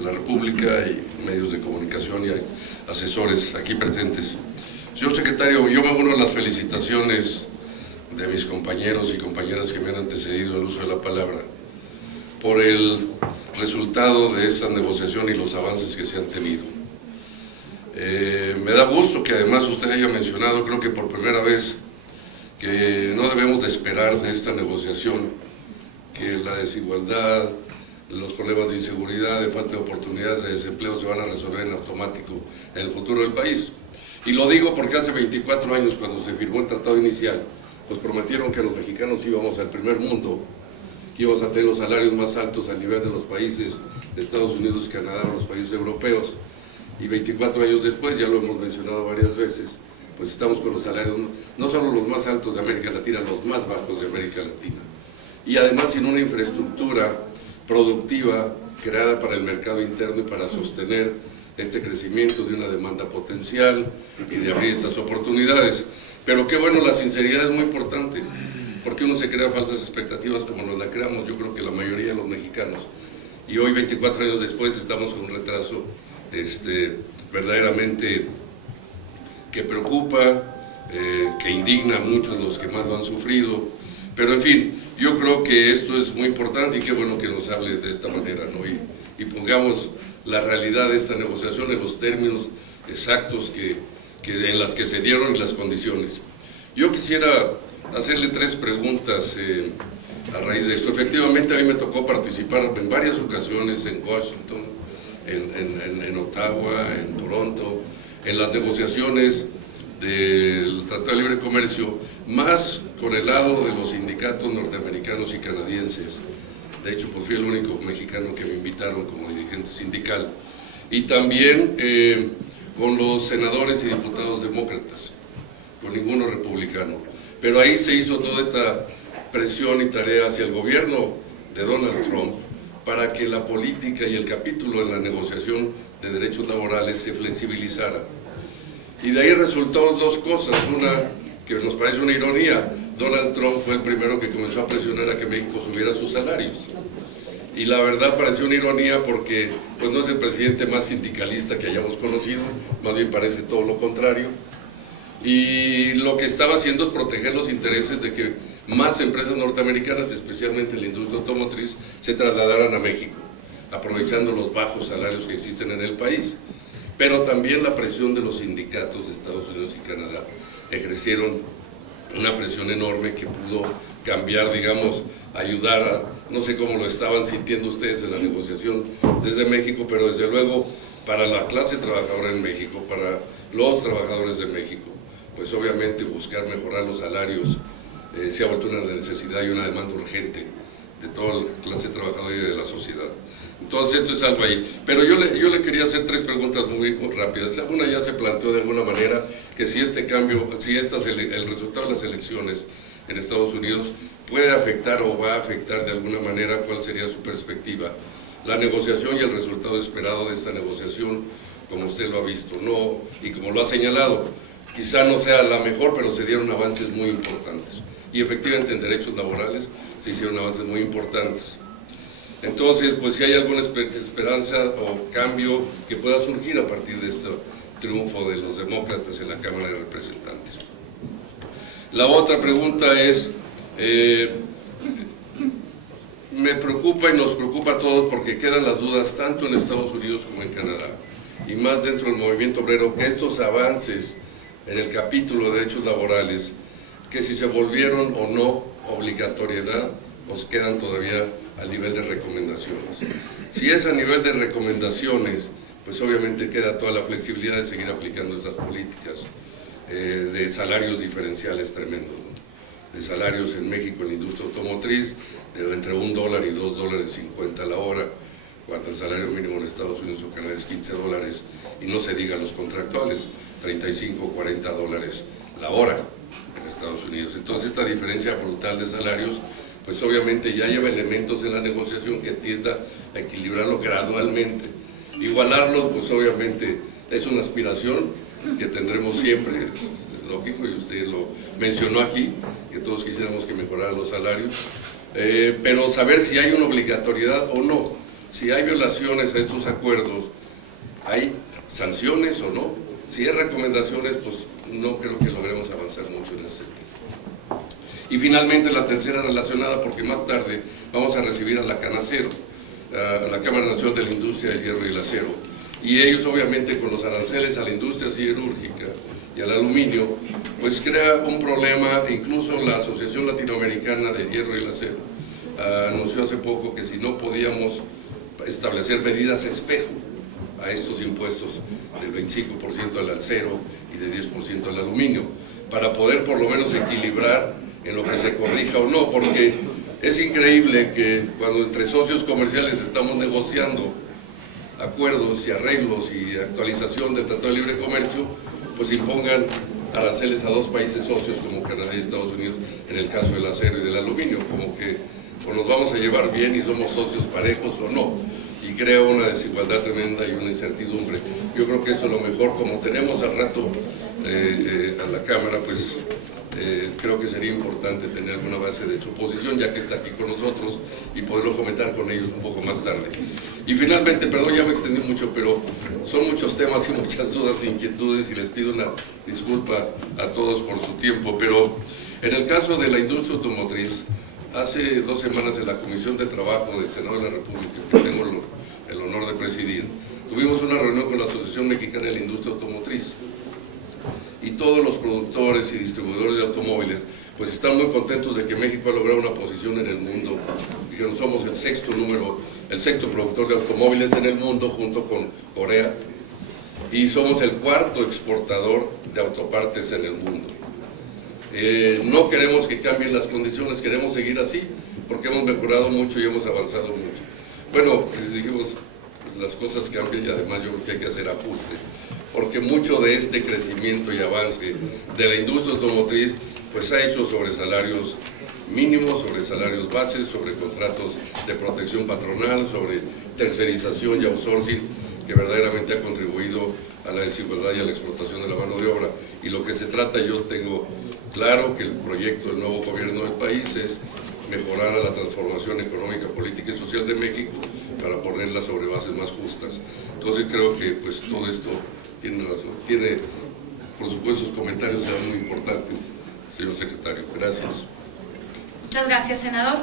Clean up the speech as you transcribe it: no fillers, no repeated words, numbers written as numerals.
de la República y medios de comunicación y asesores aquí presentes. Señor secretario, yo me uno a las felicitaciones de mis compañeros y compañeras que me han antecedido en el uso de la palabra por el resultado de esa negociación y los avances que se han tenido. Me da gusto que además usted haya mencionado, creo que por primera vez, que no debemos de esperar de esta negociación que la desigualdad, los problemas de inseguridad, de falta de oportunidades de desempleo se van a resolver en automático en el futuro del país. Y lo digo porque hace 24 años, cuando se firmó el tratado inicial, pues prometieron que los mexicanos íbamos al primer mundo, que íbamos a tener los salarios más altos a nivel de los países de Estados Unidos, Canadá o los países europeos. Y 24 años después, ya lo hemos mencionado varias veces, pues estamos con los salarios no solo los más altos de América Latina, los más bajos de América Latina. Y además sin una infraestructura productiva creada para el mercado interno y para sostener este crecimiento de una demanda potencial y de abrir estas oportunidades. Pero qué bueno, la sinceridad es muy importante, porque uno se crea falsas expectativas como nos la creamos, yo creo que la mayoría de los mexicanos. Y hoy, 24 años después, estamos con un retraso verdaderamente que preocupa, que indigna a muchos de los que más lo han sufrido. Pero en fin, yo creo que esto es muy importante y qué bueno que nos hable de esta manera, ¿no? Y pongamos la realidad de esta negociación en los términos exactos en las que se dieron y las condiciones. Yo quisiera hacerle 3 preguntas a raíz de esto. Efectivamente, a mí me tocó participar en varias ocasiones en Washington, en Ottawa, en Toronto, en las negociaciones del Tratado de Libre Comercio, más con el lado de los sindicatos norteamericanos y canadienses. De hecho, pues fui el único mexicano que me invitaron como dirigente sindical. Y también con los senadores y diputados demócratas, con ninguno republicano. Pero ahí se hizo toda esta presión y tarea hacia el gobierno de Donald Trump para que la política y el capítulo en la negociación de derechos laborales se flexibilizara. Y de ahí resultó 2 cosas. Una, que nos parece una ironía, Donald Trump fue el primero que comenzó a presionar a que México subiera sus salarios. Y la verdad pareció una ironía porque pues no es el presidente más sindicalista que hayamos conocido, más bien parece todo lo contrario. Y lo que estaba haciendo es proteger los intereses de que más empresas norteamericanas, especialmente en la industria automotriz, se trasladaran a México, aprovechando los bajos salarios que existen en el país. Pero también la presión de los sindicatos de Estados Unidos y Canadá ejercieron una presión enorme que pudo cambiar, digamos, ayudar a, no sé cómo lo estaban sintiendo ustedes en la negociación desde México, pero desde luego para la clase trabajadora en México, para los trabajadores de México, pues obviamente buscar mejorar los salarios se ha vuelto una necesidad y una demanda urgente de toda la clase trabajadora y de la sociedad. Entonces esto es algo ahí. Pero yo le quería hacer 3 preguntas muy rápidas. Una ya se planteó de alguna manera, que si este cambio, si el resultado de las elecciones en Estados Unidos puede afectar o va a afectar de alguna manera, ¿cuál sería su perspectiva? La negociación y el resultado esperado de esta negociación, como usted lo ha visto, ¿no? Y como lo ha señalado, quizá no sea la mejor, pero se dieron avances muy importantes. Y efectivamente en derechos laborales se hicieron avances muy importantes. Entonces, pues si hay alguna esperanza o cambio que pueda surgir a partir de este triunfo de los demócratas en la Cámara de Representantes. La otra pregunta es, me preocupa y nos preocupa a todos porque quedan las dudas tanto en Estados Unidos como en Canadá, y más dentro del movimiento obrero, que estos avances en el capítulo de derechos laborales, que si se volvieron o no obligatoriedad, os quedan todavía al nivel de recomendaciones. Si es a nivel de recomendaciones, pues obviamente queda toda la flexibilidad de seguir aplicando estas políticas de salarios diferenciales tremendos, ¿no? De salarios en México en la industria automotriz de entre $1 y $2.50 la hora, cuando el salario mínimo en Estados Unidos o Canadá es $15, y no se diga los contractuales, 35 o 40 dólares la hora en Estados Unidos. Entonces esta diferencia brutal de salarios pues obviamente ya lleva elementos en la negociación que tienda a equilibrarlo gradualmente. Igualarlos, pues obviamente es una aspiración que tendremos siempre, es lógico, y usted lo mencionó aquí, que todos quisiéramos que mejoraran los salarios, pero saber si hay una obligatoriedad o no. si hay violaciones a estos acuerdos, ¿hay sanciones o no? Si hay recomendaciones, pues no creo que logremos avanzar mucho en ese sentido. Y finalmente la tercera relacionada, porque más tarde vamos a recibir a la Canacero, a la Cámara Nacional de la Industria del Hierro y el Acero, y ellos obviamente con los aranceles a la industria siderúrgica y al aluminio, pues crea un problema. Incluso la Asociación Latinoamericana del Hierro y el Acero anunció hace poco que si no podíamos establecer medidas espejo a estos impuestos del 25% al acero y del 10% al aluminio, para poder por lo menos equilibrar en lo que se corrija o no, porque es increíble que cuando entre socios comerciales estamos negociando acuerdos y arreglos y actualización del Tratado de Libre Comercio, pues impongan aranceles a dos países socios como Canadá y Estados Unidos, en el caso del acero y del aluminio, como que o nos vamos a llevar bien y somos socios parejos o no, y crea una desigualdad tremenda y una incertidumbre. Yo creo que eso es lo mejor. Como tenemos al rato a la Cámara, pues creo que sería importante tener alguna base de su posición, ya que está aquí con nosotros, y poderlo comentar con ellos un poco más tarde. Y finalmente, perdón, ya me extendí mucho, pero son muchos temas y muchas dudas e inquietudes, y les pido una disculpa a todos por su tiempo, pero en el caso de la industria automotriz, hace 2 semanas en la Comisión de Trabajo del Senado de la República, que tengo el honor de presidir, tuvimos una reunión con la Asociación Mexicana de la Industria Automotriz, y todos los productores y distribuidores de automóviles pues están muy contentos de que México ha logrado una posición en el mundo, y que somos el sexto productor de automóviles en el mundo junto con Corea, y somos el 4º exportador de autopartes en el mundo. No queremos que cambien las condiciones, queremos seguir así, porque hemos mejorado mucho y hemos avanzado mucho. Bueno, dijimos, pues las cosas cambian, y además yo creo que hay que hacer ajustes, porque mucho de este crecimiento y avance de la industria automotriz pues ha hecho sobre salarios mínimos, sobre salarios bases, sobre contratos de protección patronal, sobre tercerización y outsourcing, que verdaderamente ha contribuido a la desigualdad y a la explotación de la mano de obra. Y lo que se trata, yo tengo claro que el proyecto del nuevo gobierno del país es mejorar a la transformación económica, política y social de México para ponerla sobre bases más justas. Entonces creo que pues todo esto tiene razón, por supuesto sus comentarios serán muy importantes, señor secretario. Gracias. Muchas gracias, senador.